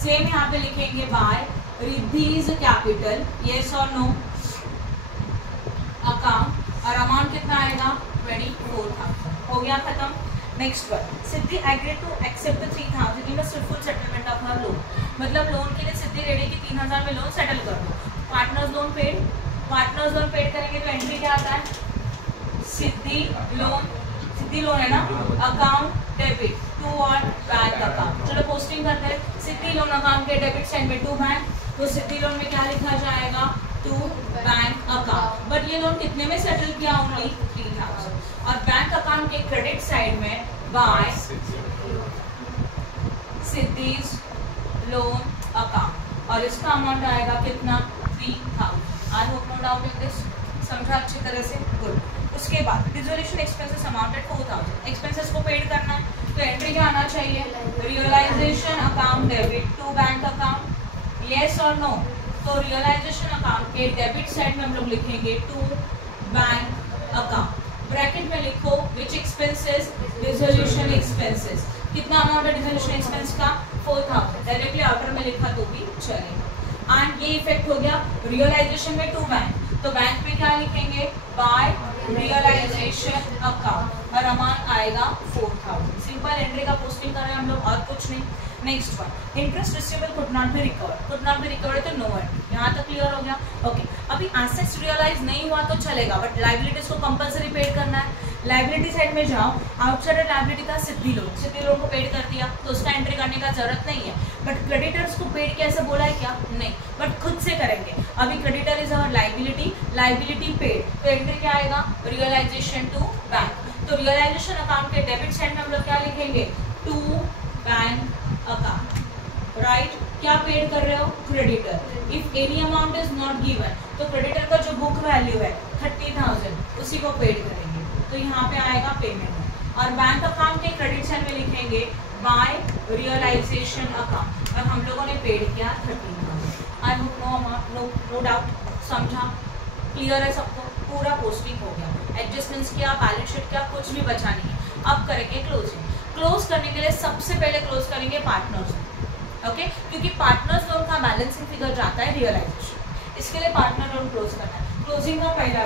सेम यहाँ पे लिखेंगे बाय रिद्धीज कैपिटल, यस और नो, अकाउंट, और अमाउंट कितना आएगा? 24,000। हो गया खत्म। Next one, Siddhi agreed to accept 3,000 in the full settlement of her loan. मतलब लोन के लिए सिद्धि रेडी की 3,000 में लोन सेटल कर दो। Partners loan paid, partners loan paid करेंगे तो एंट्री क्या आता है? सिद्धि लोन, सिद्धि लोन है ना, अकाउंट डेबिट टू और बैंक अकाउंट। चलो पोस्टिंग करते हैं। सिद्धि लोन अकाउंट के डेबिट साइड में टू बैंक, तो सिद्धि लोन में क्या लिखा जाएगा? To bank account. बट ये लोन कितने में सेटल किया? ओनली 3,000। और बैंक अकाउंट के क्रेडिट साइड में बाय सिद्धीज लोन अकाउंट, और इसका अमाउंट आएगा कितना? 3,000। I hope no doubt in this? समझा अच्छी तरह से? गुड। उसके बाद डिसोल्यूशन एक्सपेंसेस अमाउंटेड 4,000। एक्सपेंसेस को पेड करना है, तो एंट्री क्या आना चाहिए, realisation account debit to bank account, yes और नो। तो रियलाइजेशन अकाउंट के डेबिट साइड में हम लोग लिखेंगे टू बैंक अकाउंट, ब्रैकेट में लिखो विच एक्सपेंसेस, डिसोल्यूशन एक्सपेंसेस। कितना अमाउंट है डिसोल्यूशन एक्सपेंस का, 4000। डायरेक्टली आउटर में लिखा तो भी चलेगा। एंड ये इफेक्ट हो गया रियलाइजेशन में टू बैंक, तो बैंक में क्या लिखेंगे, बाय रियलाइजेशन अकाउंट और अमाउंट आएगा 4000। सिंपल एंट्री का पोस्टिंग कर रहे हैं हम लोग और कुछ नहीं। Next one, interest receivable could not be recovered, could not be recovered तो नो एंट्री। यहाँ तक क्लियर हो गया। ओके, अभी एसेट्स रियलाइज नहीं हुआ तो चलेगा, बट लायबिलिटीज को कंपलसरी पेड करना है। लायबिलिटी साइड में जाओ, आउटसाइडर लायबिलिटी था सिद्धि लोन को पेड कर दिया तो उसका एंट्री करने का जरूरत नहीं है। बट क्रेडिटर्स को पेड कैसे बोला है क्या, नहीं, बट खुद से करेंगे। अभी creditor is our liability paid, तो एंट्री क्या आएगा, रियलाइजेशन टू बैंक। तो रियलाइजेशन अकाउंट के डेबिट साइड में हम लोग क्या लिखेंगे, टू बैंक अकाउंट, राइट। क्या पेड कर रहे हो, creditor. If any amount is not given, तो क्रेडिटर का जो बुक वैल्यू है 30,000 उसी को पेड करेंगे, तो यहाँ पे आएगा पेमेंट। और बैंक अकाउंट के क्रेडिट साइड में लिखेंगे बाय रियलाइजेशन अकाउंट, और हम लोगों ने पेड किया 13,000। आई होप नो डाउट, समझा, क्लियर है सबको, पूरा पोस्टिंग हो गया, एडजस्टमेंट्स किया, बैलेंस शीट किया, कुछ भी बचा नहीं है। अब करेंगे क्लोजिंग। क्लोज करने के लिए सबसे पहले क्लोज करेंगे पार्टनर्स, ओके, क्योंकि पार्टनर्स लोन का बैलेंसिंग फिगर जाता है रियलाइजेशन, इसके लिए पार्टनर लोन क्लोज करना है। क्लोजिंग का पहला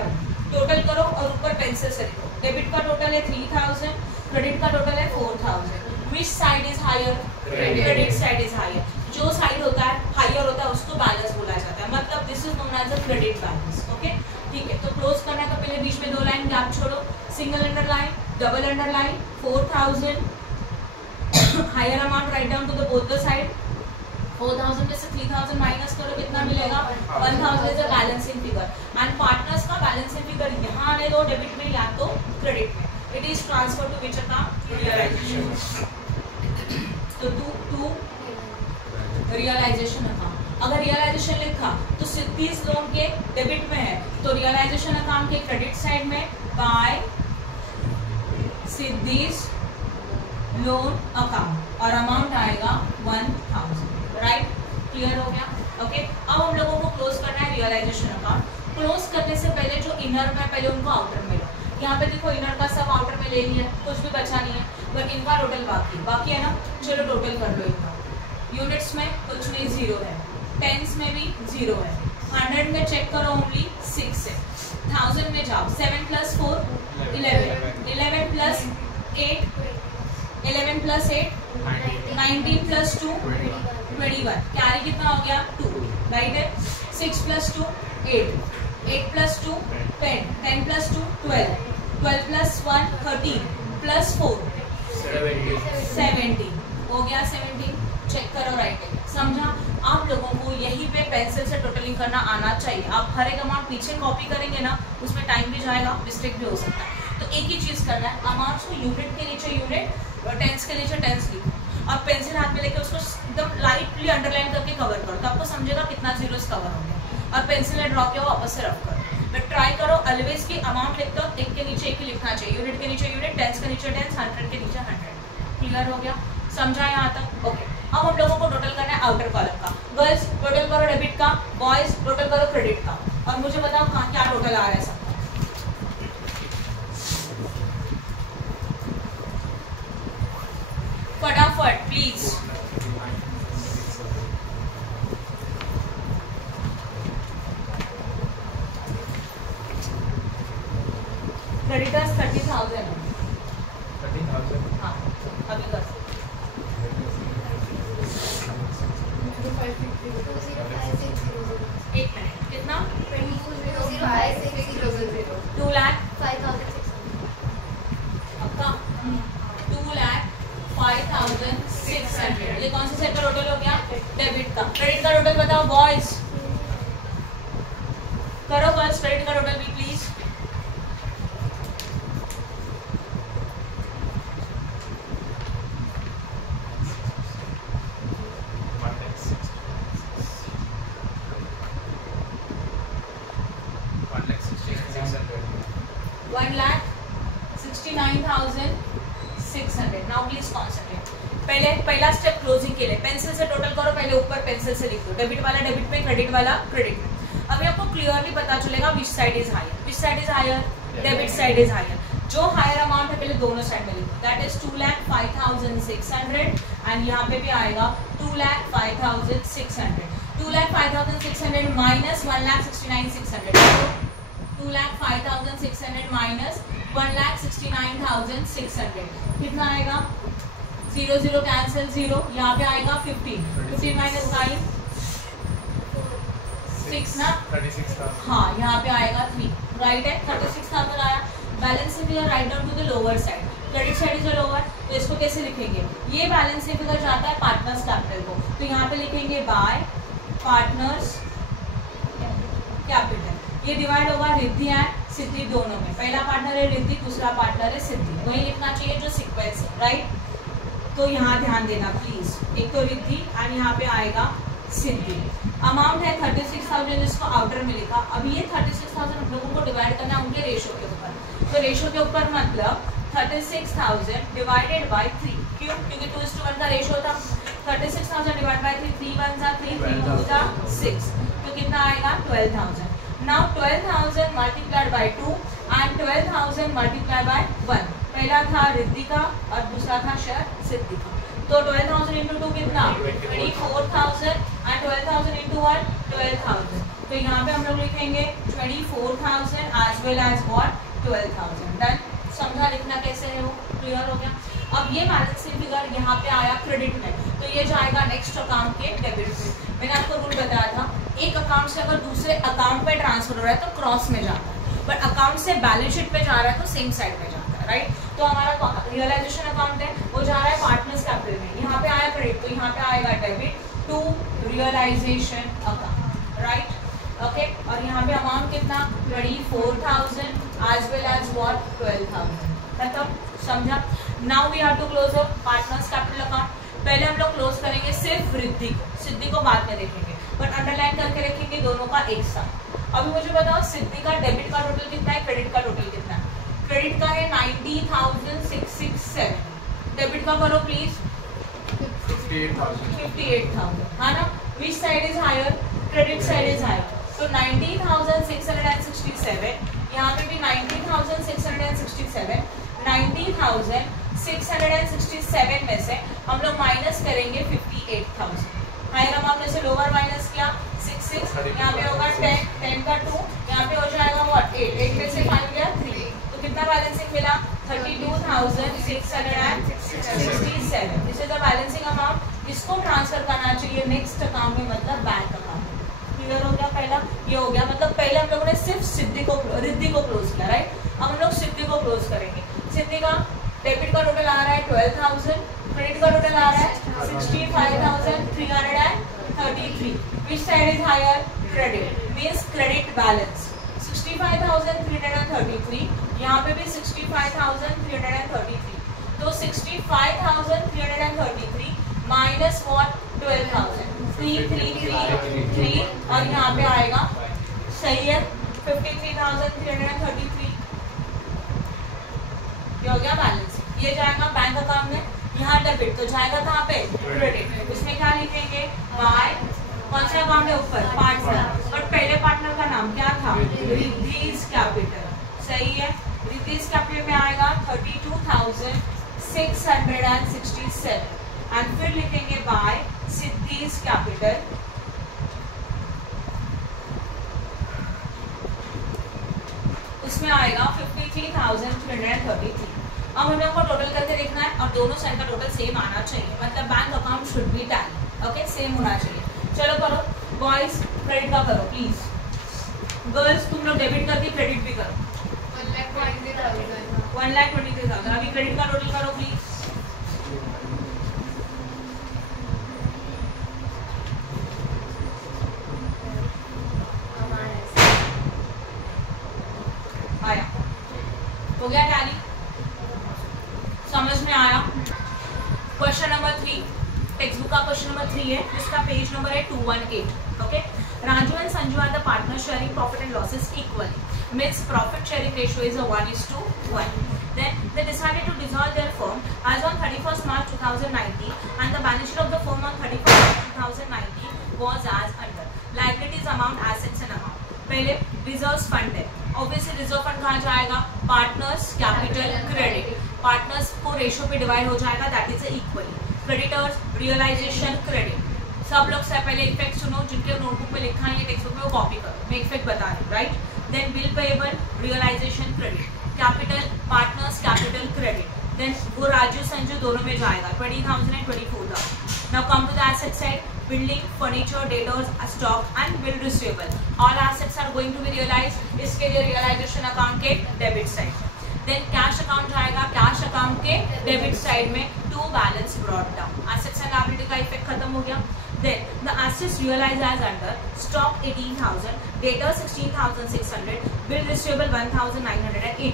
टोटल करो और ऊपर पेंसिल से लिखो। डेबिट का टोटल है 3000, क्रेडिट का टोटल है 4000। Which side is higher, credit side is higher. जो साइड होता है हायर होता है उसको बैलेंस बोला जाता है, मतलब this is known as a credit balance, okay, ठीक है। तो क्लोज करना है तो पहले बीच में 2 लाइन गैप छोड़ो, single underline, double underline, 4000 higher amount write down to the both the side. 4000 में से 3000 माइनस करो, कितना मिलेगा, 1000 is a balancing figure. And partners का बैलेंसिंग फिगर यहाँ आने दो, डेबिट में या तो क्रेडिट में। It is transfer to which account, realisation. तो टू रियलाइजेशन अकाउंट। अगर रियलाइजेशन लिखा तो सिद्धीज लोन के डेबिट में है, तो रियलाइजेशन अकाउंट के क्रेडिट साइड में बाय सिद्धीज लोन अकाउंट और अमाउंट आएगा 1000, राइट, क्लियर हो गया। ओके, अब हम लोगों को क्लोज करना है रियलाइजेशन अकाउंट। क्लोज करने से पहले जो इनर में पहले उनको आउटर में लो। यहाँ पे देखो इनर का सब आउटर में ले लिया, कुछ भी बचा नहीं है, बट इनका टोटल बाकी है ना, चलो टोटल कर लो इनका। यूनिट्स में कुछ नहीं, 0 है, टेंस में भी 0 है, 100 में चेक करो ओनली 6 है, 1000 में जाओ, 7 + 4 11, 11 + 8 11 + 8 19 + 2 21, कैरी कितना हो गया 2, राइट है। 6 + 2 8, 8 + 2 10, 10 + 2 12, 12 + 1 13 + 4 17 हो गया 17, चेक करो, राइट है, समझा। आप लोगों को यहीं पे पेंसिल से टोटलिंग करना आना चाहिए। आप हर एक अमाउंट पीछे कॉपी करेंगे ना, उसमें टाइम भी जाएगा, मिस्टेक भी हो सकता है। तो एक ही चीज करना है, अमाउंट्स को यूनिट के नीचे यूनिट और टेंस के नीचे टेंस लिखो, और पेंसिल हाथ में लेके उसको एकदम लाइटली अंडरलाइन करके कवर करो, तो आपको समझेगा कितना जीरोस कवर हो गया। और पेंसिल ने ड्रॉ किया वो वापस से रफ करो। बट ट्राई करो ऑलवेज की अमाउंट लिखते हो एक के नीचे एक ही लिखना चाहिए, यूनिट के नीचे यूनिट, टेंस के नीचे टेंस, 100 के नीचे 100। क्लियर हो गया, समझा यहाँ तक, ओके। अब हम लोगों को टोटल करना है आउटर कॉलम का। गर्ल्स टोटल करो डेबिट का, बॉयज टोटल करो क्रेडिट का, और मुझे बताओ कहाँ क्या टोटल आ रहा है सबका। फटाफट प्लीज। क्रेडिटर्स 30,000 है। 30,000, हाँ, अभी कर एक मिनट, कितना 2 लाख आपका 2,05,600। ये कौन सा सेट का टोटल हो गया, डेबिट का। क्रेडिट का टोटल बताओ बॉयज, करो गर्ल्स क्रेडिट का टोटल भी प्लीज। $1,69,600। Now please पहला स्टेप क्लोजिंग के लिए पेंसिल से टोटल करो, पहले ऊपर पेंसिल से लिख दो, डेबिट वाला डेबिट में, क्रेडिट वाला क्रेडिट में। अभी आपको क्लियरली पता चलेगा which side is higher, which side is higher, debit side is higher. जो हायर अमाउंट है पहले दोनों साइड में लिखो, दैट इज 2,05,600 एंड यहाँ पे भी आएगा 2,05,600। 2,05,600 माइनस 1,69,600, 2,05,600 माइनस 1,69,600 कितना आएगा? 0 0 कैंसिल, 0 यहाँ पे आएगा 15, 15 माइनस 9 6 ना, 36,000। हाँ यहाँ पे आएगा 3, राइट है, 36,000 आया। Balance figure write down to the lower side, credit side is lower, तो इसको कैसे लिखेंगे? ये बैलेंस फिगर जाता है पार्टनर्स कैपिटल को, तो यहाँ पे लिखेंगे बाय पार्टनर्स कैपिटल। ये डिवाइड होगा रिद्धि एंड सिद्धि दोनों में, पहला पार्टनर है रिद्धि, दूसरा पार्टनर है सिद्धि, वही लिखना चाहिए जो सीक्वेंस है, राइट। तो यहाँ ध्यान देना प्लीज, एक तो रिद्धि एंड यहाँ पे आएगा सिद्धि। अमाउंट है 36,000 जिसको आउटर में लिखा। अभी ये 36,000 हम लोगों को डिवाइड करना है उनके रेशो के ऊपर, तो रेशो के ऊपर मतलब 36,000 डिवाइडेड बाय 3, क्यों? क्योंकि 2:1 का रेशो था। 36,000 डिवाइड बाय 3, 3 1 जा 3, 3 2 जा 6, तो कितना आएगा? 12,000। Now 12,000 multiplied by 2 and 12,000 multiplied by 1, पहला था रिद्धि का और दूसरा था सिद्धि का, तो 12,000 इंटू 2 कितना? 24,000 एंड 12,000 इंटू 1 12,000, तो यहाँ पे हम लोग लिखेंगे 24,000 as well as what 12,000। Done, समझा लिखना कैसे है वो? क्लियर हो गया। अब ये बैलेंसिंग फिगर यहाँ पे आया क्रेडिट में, तो ये जाएगा नेक्स्ट अकाउंट के डेबिट में। मैंने आपको रूल बताया था, एक अकाउंट से अगर दूसरे अकाउंट पे ट्रांसफर हो रहा है तो क्रॉस में जाता है, बट अकाउंट से बैलेंस शीट पे जा रहा है तो सेम साइड में जाता है, राइट। तो हमारा रियलाइजेशन अकाउंट है वो जा रहा है पार्टनर्स कैपिटल में, यहाँ पे आया क्रेडिट, तो यहाँ पे आएगा debit to realisation account, right, okay. और यहाँ पे अमाउंट कितना? 24,000 एज वेल एज व्हाट 12,000। खत्म, समझा। Now we have to close a partners capital account. पहले हम लोग क्लोज करेंगे सिर्फ रिद्धि को, सिद्धि को बाद में देखेंगे, बट अंडरलाइन करके रखेंगे दोनों का एक साथ। अभी मुझे बताओ सिद्धि का डेबिट का टोटल कितना है, क्रेडिट का टोटल कितना है? क्रेडिट का है 90,667, डेबिट का करो प्लीज 58,000, है ना। Which side is higher? Credit side is higher, तो 90,667, यहाँ पे भी 90,667, 90,667 में से हम लोग माइनस करेंगे 58,000, हायर अमाउंट में से लोअर माइनस किया 6, यहाँ पे होगा 10, 10 का 2, यहाँ पे हो जाएगा व्हाट 8, 8 में से 5 गया 3, तो कितना बैलेंसिंग मिला? 32,667। This is the balancing amount. इसको ट्रांसफर करना चाहिए नेक्स्ट अकाउंट में, मतलब बैंक अकाउंट। क्लियर हो गया? पहला ये हो गया, मतलब पहले हम लोगों ने सिर्फ रिद्धि को क्लोज किया, राइट। अब हम लोग सिद्धि को क्लोज करेंगे। सिद्धि का डेबिट का टोटल आ रहा है 12,000, क्रेडिट का टोटल आ रहा है 65,333। Which side is higher? Credit, means credit balance 65,333, यहाँ पे भी 65,333, तो 65,333 माइनस वॉट 12,000, 3,333, और यहाँ पे आएगा, सही है, 53,333, ये हो गया बैलेंस। ये जाएगा बैंक अकाउंट में, यहाँ डेबिट, तो जाएगा कहाँ पे? क्रेडिट। इसमें क्या लिखेंगे? बाय, कौन सा अकाउंट है ऊपर? पार्टनर, बट पहले पार्टनर का नाम क्या था? रिद्धीज कैपिटल, सही है। रिद्धीज कैपिटल में आएगा 32,667 एंड फिर लिखेंगे बाय सिद्धीज कैपिटल, उसमें आएगा 53,333। अब हम लोग को टोटल करके देखना है और दोनों साइड का टोटल सेम आना चाहिए, मतलब bank account should be tally, okay, same होना चाहिए। चलो करो, बॉयज क्रेडिट का करो प्लीज, गर्ल्स तुम लोग डेबिट करके क्रेडिट भी करो। 1,23,000। अभी क्रेडिट का टोटल करो प्लीज। आया, हो गया टैली? समझ में आया? क्वेश्चन नंबर 3, टेक्स्ट बुक का क्वेश्चन नंबर 3 है, जिसका पेज नंबर है 218। Okay, Raju and Sanju are the partners sharing profit and losses equally. Means profit sharing ratio is a 1:1. Then they decided to dissolve their firm as on 31st March 2019 and the balance sheet of the firm on 31st March 2019 was as under. Liabilities amount, assets and amount. पहले रिजर्व फंड है, ऑब्वियसली रिजर्व फंड कहाँ जाएगा, पार्टनर्स कैपिटल क्रेडिट, पार्टनर्स को रेशियो पे डिवाइड हो जाएगा, that is equally. Creditors realisation credit. सब लोग से पहले इफेक्ट सुनो, जिनके नोटबुक में लिखा है टेक्स्ट बुक में वो कॉपी करो, मैं इफेक्ट बता रही हूँ, right. Then bill payable realisation credit, capital partners capital credit. Then वो राजू संजू दोनों में जाएगा 20,000 and 24,000. Now come to the asset side. Building, furniture, debtors, stock and bill receivable. All assets are going to be realized. इसके लिए realization account के debit side. Then cash account जाएगा, cash account के debit side में to balance brought down. Assets and liability का effect खत्म हो गया. Then the assets realized as under stock 18,000, debtors 16,600, bill receivable 1,980.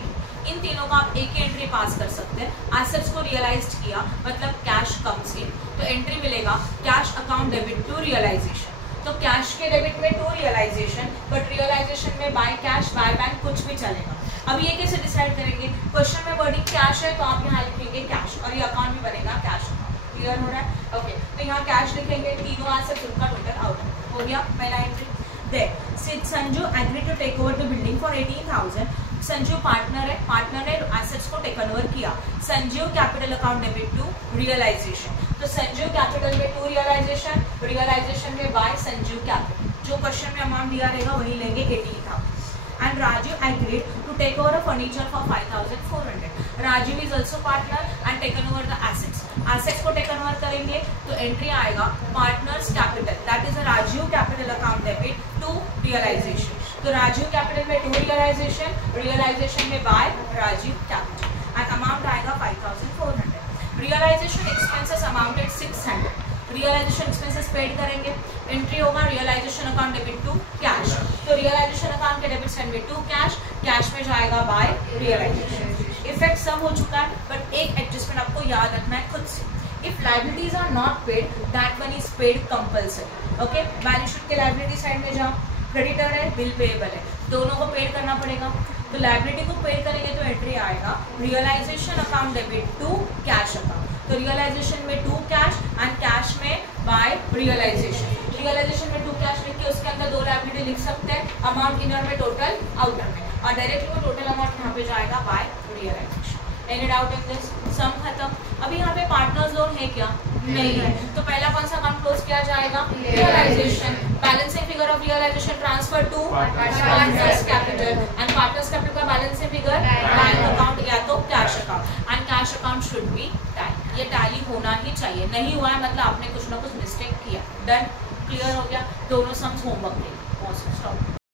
इन तीनों का आप एक ही एंट्री पास कर सकते हैं. एसेट्स को रियलाइज किया मतलब कैश कम्स इन, तो एंट्री मिलेगा cash account debit to realisation. तो कैश के डेबिट में टू रियलाइजेशन, बट रियलाइजेशन में बाय कैश बाय बैंक कुछ भी चलेगा. अब ये कैसे डिसाइड करेंगे, क्वेश्चन में वर्डिंग कैश है तो आप यहाँ लिखेंगे कैश और ये अकाउंट भी बनेगा कैश अकाउंट. क्लियर हो रहा है? ओके, तो यहाँ कैश लिखेंगे, तीनों एसेट्स उनका टोटल आउट हो गया. पहला entry. Then Sanju agree to take over the building for 18,000. Sanju partner है, पार्टनर ने एसेट्स को टेक ओवर किया. Sanju capital account debit to realisation. तो संजू कैपिटल में टू रियलाइजेशन, रियलाइजेशन में बाय संजू कैपिटल. जो क्वेश्चन में अमाउंट दिया रहेगा वही लेंगे 18,000. And Raju agreed to take over a furniture for 5,400. Raju is also partner and taken over the assets. Assets को टेकन ओवर करेंगे तो एंट्री आएगा partners capital, that is Raju capital account debit to realisation. तो राजू कैपिटल में टू रियलाइजेशन, रियलाइजेशन में by Raju capital and amount आएगा 5,400. Realisation expenses amounted 600. Realisation expenses paid करेंगे, एंट्री होगा realisation account debit to cash. तो रियलाइजेशन अकाउंट के डेबिट साइड में टू कैश, कैश में जाएगा बाय रियलाइजेशन. इफेक्ट सब हो चुका है, बट एक एडजस्टमेंट आपको याद रखना है खुद से. If liabilities are not paid, that one is paid compulsory. Okay, balance sheet के लाइबिलिटी साइड में जाओ, क्रेडिटर है, बिल पेएबल है, दोनों को पेड करना पड़ेगा. तो लाइबिलिटी को पेड करेंगे तो एंट्री आएगा realisation account debit to cash account. तो रियलाइजेशन में टू कैश एंड कैश में बाय रियलाइजेशन. रियलाइजेशन में टू कैश लिख के उसके अंदर दो लाइबिलिटी लिख सकते हैं, अमाउंट इनर में टोटल आउटर में, और डायरेक्टली वो टोटल अमाउंट यहाँ पे जाएगा by realisation. Any doubt in this? Sum खत्म. अभी यहाँ पे पार्टनर्स लोन है क्या? नहीं है. तो पहला कौन सा अकाउंट क्लोज किया जाएगा? Realisation. Balancing figure of realisation transfer to partners capital and partners capital का बैलेंसिंग फिगर बैंक अकाउंट या तो cash account and cash account should be tally. ये टैली होना ही चाहिए, नहीं हुआ है मतलब आपने कुछ ना कुछ मिस्टेक किया. डन? क्लियर हो गया? दोनों सम्स होमवर्क के. स्टॉप.